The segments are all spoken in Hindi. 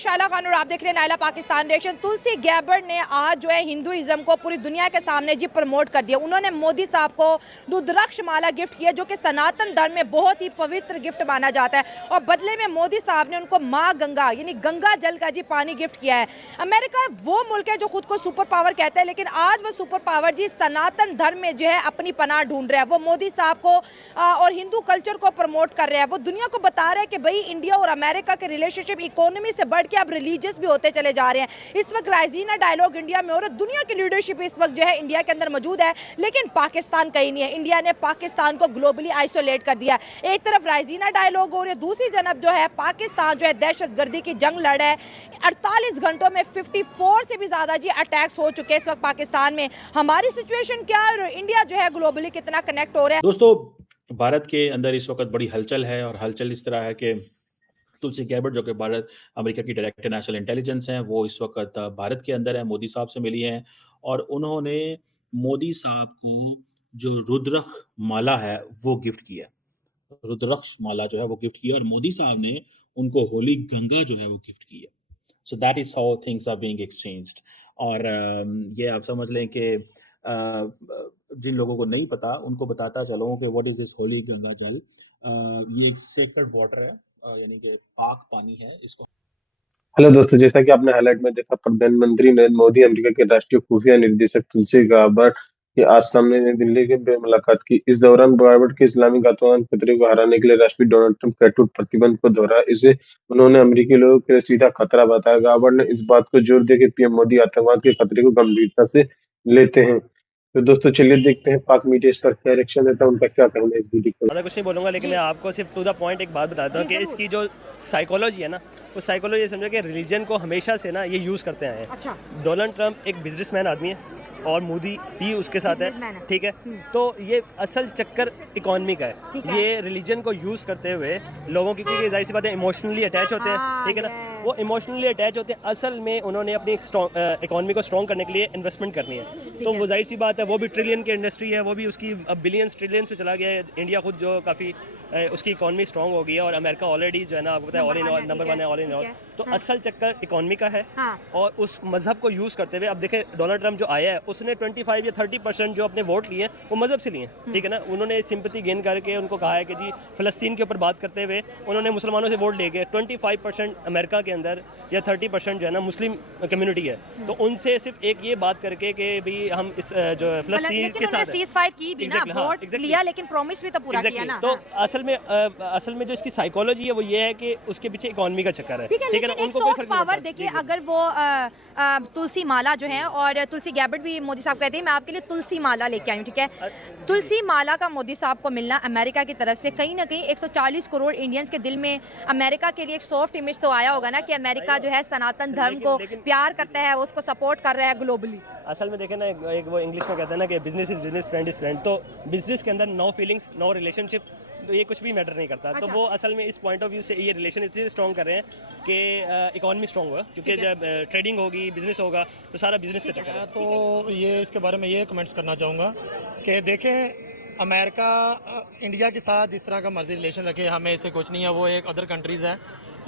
शाइला खान और आप देख रहे हैं Naila Pakistan reaction. Tulsi Gabbard ने आज जो है हिंदुइज्म को पूरी दुनिया के सामने जी प्रमोट कर दिया। उन्होंने मोदी साहब को रुद्राक्ष माला गिफ्ट किया जो कि सनातन धर्म में बहुत ही पवित्र गिफ्ट माना जाता है, और बदले में मोदी साहब ने उनको माँ गंगा यानी गंगा जल का जी पानी गिफ्ट किया है। अमेरिका वो मुल्क है जो खुद को सुपर पावर कहता है, लेकिन आज वो सुपर पावर जी सनातन धर्म में जो है अपनी पनाह ढूंढ रहा है। वो मोदी साहब को और हिंदू कल्चर को प्रमोट कर रहा है। वो दुनिया को बता रहा है कि भाई इंडिया और अमेरिका के रिलेशनशिप इकोनॉमी से बढ़ के अब रिलीजियस भी होते चले जा रहे हैं। इस वक्त राइजीना डायलॉग इंडिया में हो रहा है। दुनिया की लीडरशिप इस वक्त जो है इंडिया के अंदर मौजूद है, लेकिन पाकिस्तान कहीं नहीं है। इंडिया ने पाकिस्तान को ग्लोबली आइसोलेट कर दिया। एक तरफ राइजीना डायलॉग हो रही है, दूसरी जानब जो है पाकिस्तान जो है दहशतगर्दी की जंग लड़ रहा है। 48 घंटों में 54 से भी ज्यादा जी अटैक्स हो चुके हैं इस वक्त पाकिस्तान में। हमारी सिचुएशन क्या है और इंडिया जो है ग्लोबली कितना कनेक्ट हो रहा है। दोस्तों, भारत के अंदर इस वक्त बड़ी हलचल है और हलचल इस तरह है कि तुलसी गैबर्ड जो कि भारत अमेरिका की डायरेक्टर नेशनल इंटेलिजेंस हैं, वो इस वक्त भारत के अंदर है, मोदी साहब से मिली हैं और उन्होंने मोदी साहब को जो रुद्राक्ष माला है वो गिफ्ट किया। रुद्राक्ष माला जो है वो गिफ्ट किया और मोदी साहब ने उनको होली गंगा जो है वो गिफ्ट की है। So that is how things are being exchanged. और ये आप समझ लें कि जिन लोगों को नहीं पता उनको बताता चलो कि what is this Holi Ganga जल। ये एक सेक्रेड वाटर है, यानी कि पाक पानी है इसको। हेलो दोस्तों, जैसा कि आपने हाईलाइट में देखा, प्रधानमंत्री नरेंद्र मोदी अमेरिका के राष्ट्रीय खुफिया निदेशक तुलसी गाबर्ड के आज सामने नई दिल्ली के मुलाकात की। इस दौरान गाबर्ड के इस्लामिक आतंकवाद खतरे को हराने के लिए राष्ट्रपति डोनाल्ड ट्रंप के अटूट प्रतिबंध को दोहराया। इसे उन्होंने अमेरिकी लोगों के लिए सीधा खतरा बताया। गाबर्ड ने इस बात को जोर दिया कि पीएम मोदी आतंकवाद के खतरे को गंभीरता से लेते हैं। तो दोस्तों चलिए देखते हैं पाक मीडिया इस पर क्या रिएक्शन देता है, उनका क्या कहना है इस वीडियो को। ज़्यादा कुछ नहीं बोलूँगा, लेकिन मैं आपको सिर्फ टू द पॉइंट एक बात बताता हूँ कि इसकी जो साइकोलॉजी है ना, उस साइकोलॉजी समझो कि रिलीजन को हमेशा से ना ये यूज़ करते आए हैं। अच्छा। डोनाल्ड ट्रंप एक बिजनेसमैन आदमी है और मोदी भी उसके साथ है, ठीक है। तो ये असल चक्कर इकोनॉमी का है। ये रिलीजन को यूज़ करते हुए लोगों की, क्योंकि जाहिर सी बात है इमोशनली अटैच होते हैं, ठीक है ना, वो इमोशनली अटैच होते हैं। असल में उन्होंने अपनी इकोनॉमी को स्ट्रॉन्ग करने के लिए इन्वेस्टमेंट करनी है। तो वो जाहिर सी बात है, वो भी ट्रिलियन की इंडस्ट्री है, वो भी उसकी अब बिलियंस ट्रिलियंस पे चला गया है। इंडिया खुद जो काफ़ी उसकी इकोनॉमी स्ट्रॉन्ग हो गई है और अमेरिका ऑलरेडी जो है ना आपको पता है ऑल इन ऑल नंबर 1 है, ऑल इन ऑल। तो असल चक्कर इकोनॉमी का है और उस मजहब को यूज़ करते हुए अब देखें डोनाल्ड ट्रंप जो आया है उसने 25 या 30% जो अपने वोट लिए वो मजहब से लिए, ठीक है ना। उन्होंने सिंपैथी गेन करके उनको कहा है कि जी फ़लस्तीन के ऊपर बात करते हुए उन्होंने मुसलमानों से वोट ले गए। 25% अमेरिका के अंदर या 30% जो है ना मुस्लिम कम्युनिटी है, तो उनसे सिर्फ एक ये बात करके कि भाई हम इस जो फ़लस्तीन के साथ सीज़फायर की भी ना, वोट लिया लेकिन प्रॉमिस भी तो पूरा किया ना। तो असल में जो इसकी साइकोलॉजी है वो ये है कि उसके पीछे इकोनॉमी का चक्कर है, ठीक है ना। उनको कोई फर्क नहीं पड़ता। देखिए अगर वो तुलसी माला जो है, और तुलसी गैबर्ड भी मोदी साहब कहते हैं मैं आपके लिए तुलसी माला लेके आई हूँ, ठीक है। तुलसी माला का मोदी साहब को मिलना अमेरिका की तरफ से कहीं ना कहीं 140 करोड़ इंडियंस के दिल में अमेरिका के लिए एक सॉफ्ट इमेज तो आया होगा ना कि अमेरिका जो है सनातन धर्म को प्यार करता है, उसको सपोर्ट कर रहा है ग्लोबली। असल में देखें ना, एक वो इंग्लिश में कहते हैं ना कि business is business, friend is friend. तो बिजनेस के अंदर नो फीलिंग्स, नो रिलेशनशिप, तो ये कुछ भी मैटर नहीं करता। अच्छा। तो वो असल में इस पॉइंट ऑफ व्यू से ये रिलेशन इसलिए स्ट्रॉन्ग कर रहे हैं कि इकोनॉमी स्ट्रॉन्ग होगा, क्योंकि जब ट्रेडिंग होगी, बिजनेस होगा, तो सारा बिजनेस का चक्कर है। तो ये इसके बारे में ये कमेंट्स करना चाहूँगा कि देखें अमेरिका इंडिया के साथ जिस तरह का मर्जी रिलेशन रखे, हमें इससे कुछ नहीं है, वो एक अदर कंट्रीज़ है।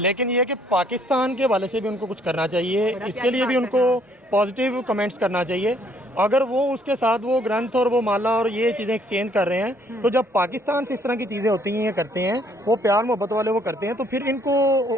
लेकिन ये कि पाकिस्तान के वाले से भी उनको कुछ करना चाहिए, इसके लिए भी उनको पॉजिटिव कमेंट्स करना चाहिए। अगर वो उसके साथ वो ग्रंथ और वो माला और ये चीज़ें एक्सचेंज कर रहे हैं, तो जब पाकिस्तान से इस तरह की चीज़ें होती हैं, ये करते हैं, वो प्यार मोहब्बत वाले वो करते हैं, तो फिर इनको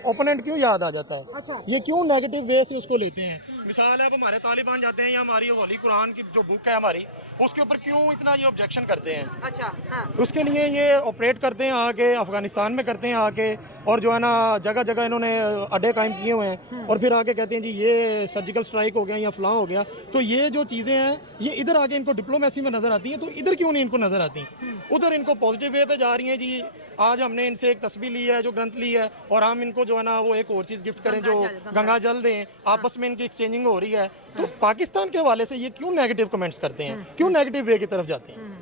ओपोनेंट क्यों याद आ जाता है? अच्छा। ये क्यों नेगेटिव वे से उसको लेते हैं? मिसाल है, अब हमारे तालिबान जाते हैं या हमारी होली कुरान की जो बुक है हमारी, उसके ऊपर क्यों इतना ये ऑब्जेक्शन करते हैं? अच्छा। हाँ। उसके लिए ये ऑपरेट करते हैं आके, अफगानिस्तान में करते हैं आके, और जो है ना जगह जगह इन्होंने अड्डे कायम किए हुए हैं, और फिर आके कहते हैं जी ये सर्जिकल स्ट्राइक हो गया या फलां हो गया। तो ये जो चीज़ें हैं ये इधर आके इनको डिप्लोमेसी में नज़र आती हैं, तो इधर क्यों नहीं इनको नज़र आती? उधर इनको पॉजिटिव वे पे जा रही हैं जी। आज हमने इनसे एक तस्वीर ली है, जो ग्रंथ ली है, और हम इनको जो है ना वो एक और चीज़ गिफ्ट करें, जो गंगा जल दें, आपस में इनकी एक्सचेंजिंग हो रही है। तो पाकिस्तान के हवाले से ये क्यों नेगेटिव कमेंट्स करते हैं, क्यों नेगेटिव वे की तरफ जाते हैं?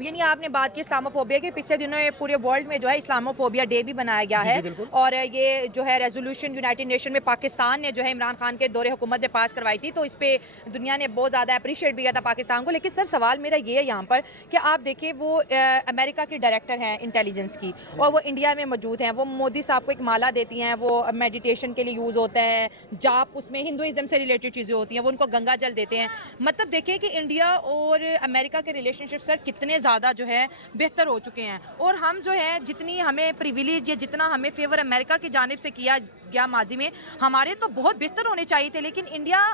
यानी आपने बात की इस्लामोफोबिया के, पिछले दिनों ये पूरे वर्ल्ड में जो है इस्लामोफोबिया डे भी बनाया गया है, और ये जो है रेजोल्यूशन यूनाइटेड नेशन में पाकिस्तान ने जो है इमरान खान के दौरे हुकूमत में पास करवाई थी, तो इस पे दुनिया ने बहुत ज़्यादा अप्रिशिएट भी किया था पाकिस्तान को। लेकिन सर सवाल मेरा ये है यहाँ पर कि आप देखिए वो अमेरिका की डायरेक्टर हैं इंटेलिजेंस की, और वो इंडिया में मौजूद हैं, वो मोदी साहब को एक माला देती हैं, वो मेडिटेशन के लिए यूज़ होता है, जाप उसमें हिंदुइज्म से रिलेटेड चीज़ें होती हैं, वो उनको गंगा जल देते हैं। मतलब देखिए कि इंडिया और अमेरिका के रिलेशनशिप सर कितने ज़्यादा जो है बेहतर हो चुके हैं, और हम जो है जितनी हमें प्रिविलेज या जितना हमें फेवर अमेरिका की जानिब से किया गया माजी में, हमारे तो बहुत बेहतर होने चाहिए थे। लेकिन इंडिया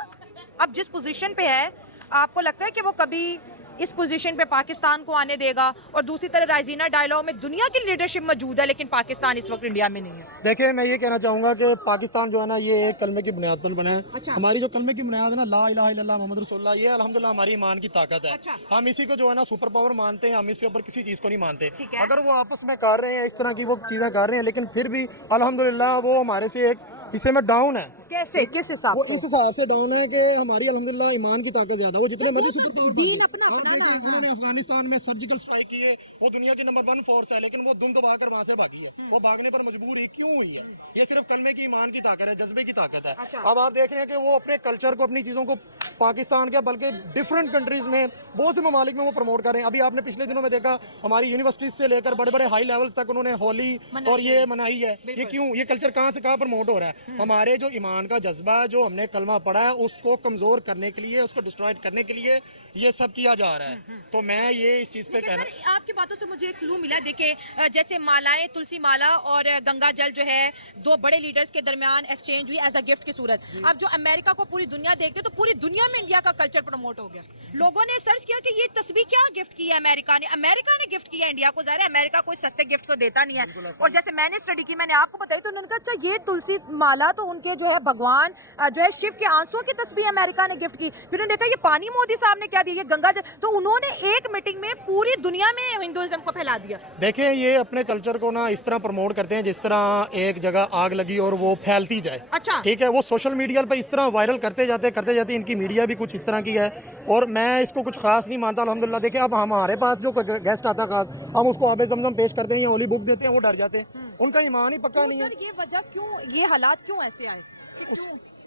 अब जिस पोजीशन पे है, आपको लगता है कि वो कभी इस पोजीशन पे पाकिस्तान को आने देगा? और दूसरी तरफ राइजीना डायलॉग में दुनिया की लीडरशिप मौजूद है, लेकिन पाकिस्तान इस वक्त इंडिया में नहीं है। देखिए, मैं ये कहना चाहूँगा कि पाकिस्तान जो है ना, ये एक कलमे की बुनियाद पर बना है। अच्छा। हमारी जो कलमे की बुनियाद है ना, ला इलाहा इल्लल्लाह मुहम्मद रसूलुल्लाह, ये अल्हम्दुलिल्लाह हमारी ईमान की ताकत है। अच्छा। हम इसी को जो है ना सुपर पावर मानते हैं, हम इसके ऊपर किसी चीज़ को नहीं मानते। ठीक है। अगर वो आपस में कर रहे हैं इस तरह की वो चीज़ें कर रहे हैं, लेकिन फिर भी अल्हम्दुलिल्लाह वो हमारे से एक हिस्से में डाउन है। कैसे, किस हिसाब वो से? इस हिसाब से डाउन है कि हमारी अल्हम्दुलिल्लाह ईमान की ताकत ज्यादा, वो जितने मर्जी सुपर पावर दीन अपना और अपना देखिए, ना, उन्होंने अफगानिस्तान में सर्जिकल स्ट्राइक की है, वो दुनिया की नंबर 1 फोर्स है, लेकिन वो दुम दबाकर वहां से भागी है। वो भागने पर मजबूर ही क्यों हुई है? ये सिर्फ कलमे की ईमान की ताकत है, जज्बे की ताकत है। अच्छा। अब आप देख रहे हैं कि वो अपने कल्चर को, अपनी चीजों को पाकिस्तान के बल्कि डिफरेंट कंट्रीज में, बहुत से ममालिक में वो प्रमोट कर रहे हैं। अभी आपने पिछले दिनों में देखा, हमारी यूनिवर्सिटीज से लेकर बड़े बड़े हाई लेवल तक उन्होंने होली और ये मनाई है। ये क्यों? ये कल्चर कहाँ से कहाँ प्रमोट हो रहा है? हमारे जो ईमान का जज्बा है, जो हमने कलमा पढ़ा है, उसको कमजोर करने के लिए, उसको डिस्ट्रॉय करने के लिए ये सब किया जा रहा है। तो मैं ये इस चीज पे लेकिन कहना, सर, आपकी बातों से मुझे एक क्लू मिला। देखिए जैसे मालाएं, तुलसी माला और गंगा जल जो है दो बड़े लीडर्स के दरमियान एक्सचेंज हुई एज अ गिफ्ट की सूरत। अब जो अमेरिका को पूरी दुनिया देखते, तो पूरी दुनिया में इंडिया का कल्चर प्रमोट हो गया। लोगों ने सर्च किया कि ये तस्वीर क्या गिफ्ट की है अमेरिका ने गिफ्ट किया इंडिया को। ज़ाहिर है अमेरिका कोई सस्ते गिफ्ट तो देता नहीं है। और जैसे मैंने स्टडी की, मैंने आपको बताई, तो उन्होंने कहा अच्छा ये तुलसी माला तो उनके जो है भगवान जो है शिव के आंसुओं की तस्वीर अमेरिका ने गिफ्ट की। फिर उन्होंने देखा ये पानी मोदी साहब ने क्या दिया, ये गंगा जल, तो उन्होंने एक मीटिंग में पूरी दुनिया में हिंदुइज्म को फैला दिया। देखिए ये अपने कल्चर को ना इस तरह प्रमोट करते हैं जिस तरह एक जगह आग लगी और वो फैलती जाए। अच्छा। ठीक है, वो सोशल मीडिया पर इस तरह वायरल करते जाते इनकी मीडिया भी कुछ इस तरह की है, और मैं इसको कुछ खास नहीं मानता अल्हम्दुलिल्लाह। देखिए अब हमारे पास जो गेस्ट आता है खास, हम उसको आबे ज़मज़म पेश करते हैं या होली बुक देते हैं, वो डर जाते हैं। उनका ईमान ही पक्का नहीं है। सर ये वजह क्यों, ये हालात क्यों ऐसे आए?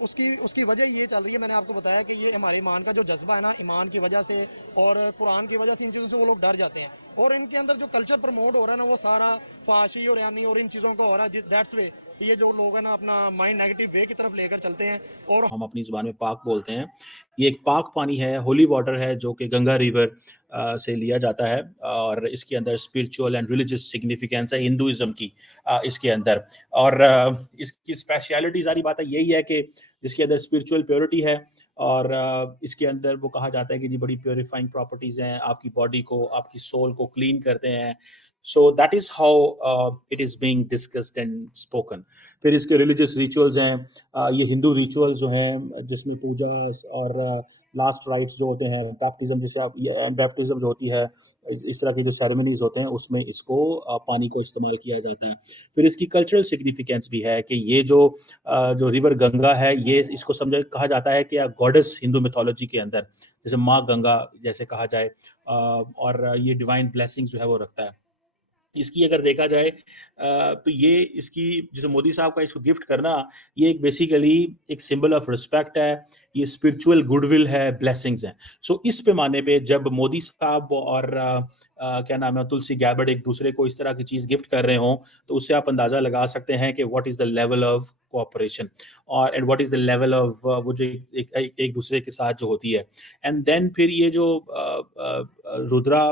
उसकी वजह ये चल रही है, मैंने आपको बताया कि ये हमारे ईमान का जो जज्बा है ना, ईमान की वजह से और कुरान की वजह से इन चीज़ों से वो लोग डर जाते हैं। और इनके अंदर जो कल्चर प्रमोट हो रहा है ना, वो सारा फाशी और यानी और इन चीज़ों का हो रहा है। दैट्स वे ये जो लोग हैं ना अपना माइंड नेगेटिव वे की तरफ लेकर चलते हैं। और हम अपनी ज़ुबान में पाक बोलते हैं। ये एक पाक पानी है, होली वाटर है, जो कि गंगा रिवर से लिया जाता है, और इसके अंदर स्पिरिचुअल एंड रिलीजियस सिग्निफिकेंस है हिंदुइज्म की इसके अंदर। और इसकी स्पेशलिटी, सारी बात है यही है कि जिसके अंदर स्पिरिचुअल प्योरिटी है, और इसके अंदर वो कहा जाता है कि जी बड़ी प्योरीफाइंग प्रॉपर्टीज़ हैं, आपकी बॉडी को, आपकी सोल को क्लीन करते हैं। So that is how it is being discussed and spoken. फिर इसके रिलीजियस रिचुअल्स हैं, ये हिंदू रिचुअल्स जो हैं जिसमें पूजा और लास्ट राइट्स जो होते हैं, बैप्टिज्म जैसे आप, बैप्टिज्म जो होती है, इस तरह के जो सेरेमनीज होते हैं उसमें इसको पानी को इस्तेमाल किया जाता है। फिर इसकी कल्चरल सिग्निफिकेंस भी है कि ये जो रिवर गंगा है, ये इसको समझा कहा जाता है कि गॉडेस हिंदू मिथोलॉजी के अंदर, जैसे माँ गंगा जैसे कहा जाए, और ये डिवाइन ब्लेसिंग्स जो है वो रखता है। इसकी अगर देखा जाए तो ये इसकी जैसे मोदी साहब का इसको गिफ्ट करना, ये एक बेसिकली एक सिंबल ऑफ रिस्पेक्ट है, ये स्पिरिचुअल गुडविल है, ब्लेसिंग्स हैं। सो इस पैमाने पे जब मोदी साहब और क्या नाम है, तुलसी गैबर्ड एक दूसरे को इस तरह की चीज़ गिफ्ट कर रहे हों, तो उससे आप अंदाज़ा लगा सकते हैं कि what is the level of cooperation, और and what is the level of वो जो एक दूसरे के साथ जो होती है। एंड देन फिर ये जो रुद्रा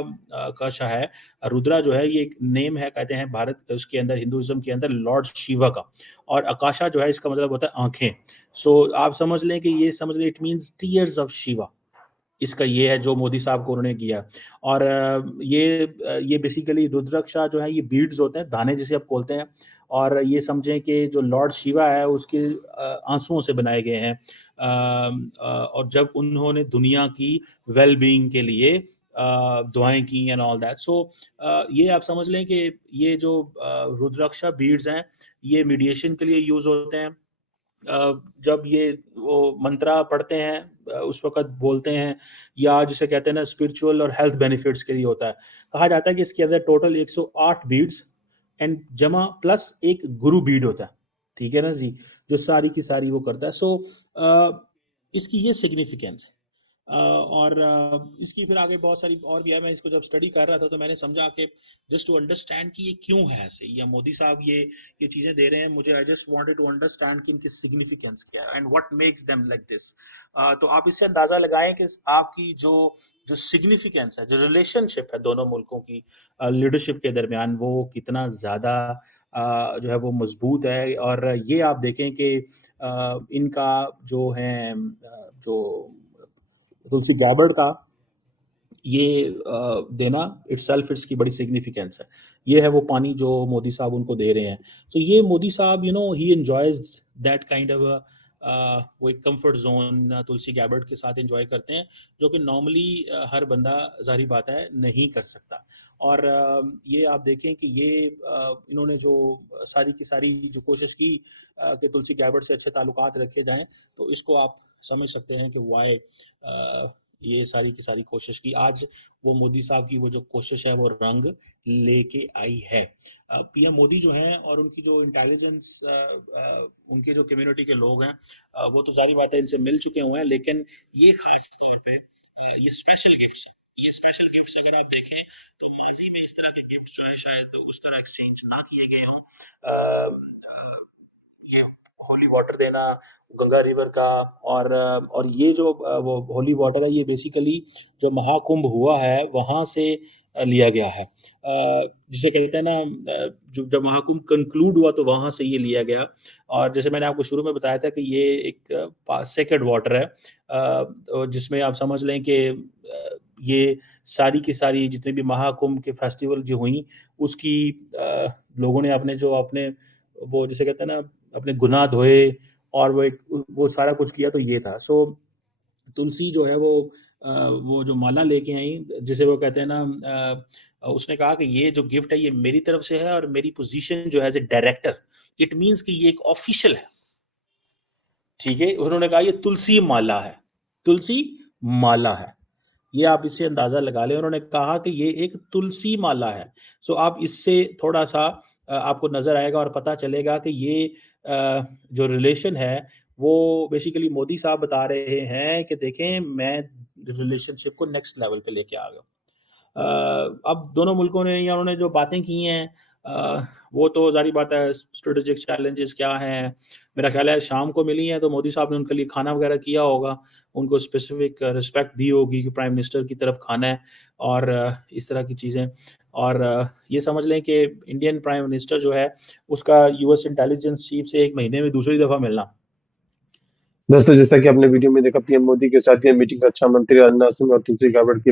कश है, रुद्रा जो है ये एक नेम है, कहते हैं भारत उसके अंदर हिंदुइज्म के अंदर लॉर्ड शिवा का, और आकाशा जो है इसका मतलब होता है आंखें। सो आप समझ लें कि ये समझ लें it means tears of Shiva, इसका ये है जो मोदी साहब को उन्होंने किया। और ये बेसिकली रुद्राक्षा जो है ये बीड्स होते हैं, दाने जिसे आप बोलते हैं, और ये समझें कि जो लॉर्ड शिवा है उसके आंसुओं से बनाए गए हैं, और जब उन्होंने दुनिया की वेल बीइंग के लिए दुआएं की एंड ऑल दैट। सो ये आप समझ लें कि ये जो रुद्राक्षा बीड्स हैं ये मीडिएशन के लिए यूज होते हैं, जब ये वो मंत्रा पढ़ते हैं उस वक़्त बोलते हैं या जिसे कहते हैं ना स्पिरिचुअल और हेल्थ बेनिफिट्स के लिए होता है। कहा जाता है कि इसके अंदर टोटल 108 बीड्स एंड जमा प्लस एक गुरु बीड होता है। ठीक है ना जी? जो सारी की सारी वो करता है। सो इसकी ये सिग्निफिकेंस है। और इसकी फिर आगे बहुत सारी और भी है। मैं इसको जब स्टडी कर रहा था तो मैंने समझा कि जस्ट टू अंडरस्टैंड कि ये क्यों है ऐसे या मोदी साहब ये चीज़ें दे रहे हैं मुझे। I just wanted to understand कि इनकी सिग्निफिकेंस क्या है and what makes them like this. तो आप इससे अंदाज़ा लगाएं कि आपकी जो जो सिग्निफिकेंस है, जो रिलेशनशिप है दोनों मुल्कों की लीडरशिप के दरमियान, वो कितना ज़्यादा जो है वो मजबूत है। और ये आप देखें कि इनका जो है जो तुलसी गैबर्ड का ये देना इटसेल्फ इसकी बड़ी सिग्निफिकेंस है। ये है वो पानी जो मोदी साहब उनको दे रहे हैं। सो ये मोदी साहब ही एंजॉयज दैट काइंड ऑफ वो एक कंफर्ट जोन तुलसी गैबर्ड के साथ एंजॉय करते हैं, जो कि नॉर्मली हर बंदा ज़ाहिर बात है नहीं कर सकता। और ये आप देखें कि ये इन्होंने जो सारी की सारी जो कोशिश की कि तुलसी गैबर्ड से अच्छे ताल्लुकात रखे जाएं, तो इसको आप समझ सकते हैं कि वाई ये सारी की सारी कोशिश की। आज वो मोदी साहब की वो जो कोशिश है वो रंग लेके आई है। पीएम मोदी जो हैं और उनकी जो इंटेलिजेंस उनके जो कम्युनिटी के लोग हैं वो तो जाहिर बात है इनसे मिल चुके हुए हैं, लेकिन ये खास तौर पे ये स्पेशल गिफ्ट्स हैं। ये स्पेशल गिफ्ट्स अगर आप देखें तो माजी में इस तरह के गिफ्ट्स जो है शायद उस तरह एक्सचेंज ना किए गए हों। ये होली वाटर देना गंगा रिवर का, और ये जो वो होली वाटर है ये बेसिकली जो महाकुंभ हुआ है वहाँ से लिया गया है। जिसे कहते हैं ना जब महाकुंभ कंक्लूड हुआ तो वहाँ से ये लिया गया। और जैसे मैंने आपको शुरू में बताया था कि ये एक सेक्रेड वाटर है, जिसमें आप समझ लें कि ये सारी की सारी जितने भी महाकुंभ के फेस्टिवल जो हुई उसकी लोगों ने अपने वो जिसे कहते हैं ना अपने गुनाह धोए और वो सारा कुछ किया, तो ये था। सो तुलसी जो है वो जो माला लेके आई जिसे वो कहते हैं ना उसने कहा कि ये जो गिफ्ट है ये मेरी तरफ से है और मेरी पोजीशन जो है as a director, it means कि ये एक ऑफिशियल है। ठीक है, उन्होंने कहा ये तुलसी माला है, तुलसी माला है। ये आप इससे अंदाजा लगा लें। उन्होंने कहा कि ये एक तुलसी माला है। सो आप इससे थोड़ा सा आपको नजर आएगा और पता चलेगा कि ये जो रिलेशन है वो बेसिकली मोदी साहब बता रहे हैं कि देखें मैं रिलेशनशिप को नेक्स्ट लेवल पे लेके आ गया। अब दोनों मुल्कों ने या उन्होंने जो बातें की हैं वो तो जारी बात है। स्ट्रेटेजिक चैलेंजेस क्या हैं, मेरा ख्याल है शाम को मिली हैं तो मोदी साहब ने उनके लिए खाना वगैरह किया होगा, उनको स्पेसिफिक रिस्पेक्ट दी होगी कि प्राइम मिनिस्टर की तरफ खाना है और इस तरह की चीज़ें। और ये समझ लें कि इंडियन प्राइम मिनिस्टर जो है उसका यूएस इंटेलिजेंस चीफ से 1 महीने में दूसरी दफ़ा मिलना। दोस्तों जैसा कि आपने वीडियो में देखा पीएम मोदी के साथ यह मीटिंग रक्षा मंत्री राजनाथ सिंह और तुलसी गैबर्ड की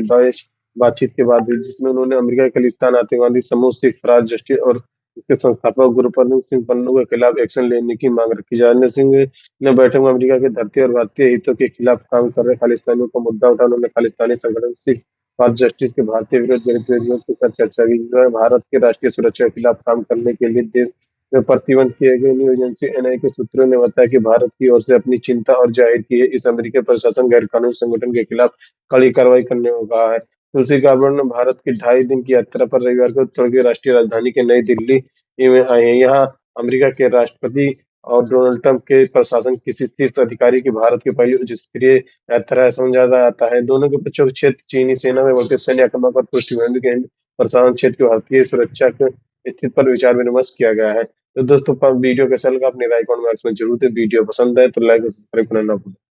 बातचीत के बाद हुई, जिसमें उन्होंने अमेरिका के खालिस्तान आतंकवादी समूह सिख फराज जस्टिस और इसके संस्थापक गुरप्रीत सिंह पन्नू के खिलाफ एक्शन लेने की मांग रखी। राजनाथ सिंह ने बैठक में अमेरिका की धरती और भारतीय हितों के खिलाफ काम कर रहे खालिस्तानियों का मुद्दा उठाया। उन्होंने खालिस्तानी संगठन सिख फराज जस्टिस के भारतीय विरोध गतिविधियों पर चर्चा की, जिसमें भारत के राष्ट्रीय सुरक्षा के खिलाफ काम करने के लिए देश में प्रतिबंध किए गए। न्यूज एजेंसी एनआई के सूत्रों ने बताया कि भारत की ओर से अपनी चिंता और जाहिर की है। इस अमेरिकी प्रशासन गैरकानूनी संगठन के खिलाफ कड़ी कार्रवाई करने को कहा है। तुलसी गैबर्ड ने भारत की 2.5 दिन की यात्रा पर रविवार को तुर्की राष्ट्रीय राजधानी के नई दिल्ली में आए हैं। यहाँ अमेरिका के राष्ट्रपति और डोनाल्ड ट्रंप के प्रशासन किसी शीर्ष अधिकारी की भारत की पहली उच्च स्तरीय यात्रा है, समझा जाता है। दोनों के पक्षों के क्षेत्र चीनी सेना में बढ़ते सैन्य आक्रमण पर पृष्ठभूमि के प्रशासन क्षेत्र की भारतीय सुरक्षा की स्थिति पर विचार विमर्श किया गया है। तो दोस्तों वीडियो कैसा लगा अपनी राय कमेंट बॉक्स में जरूर दें। वीडियो पसंद आए तो लाइक और सब्सक्राइब करना ना भूलें।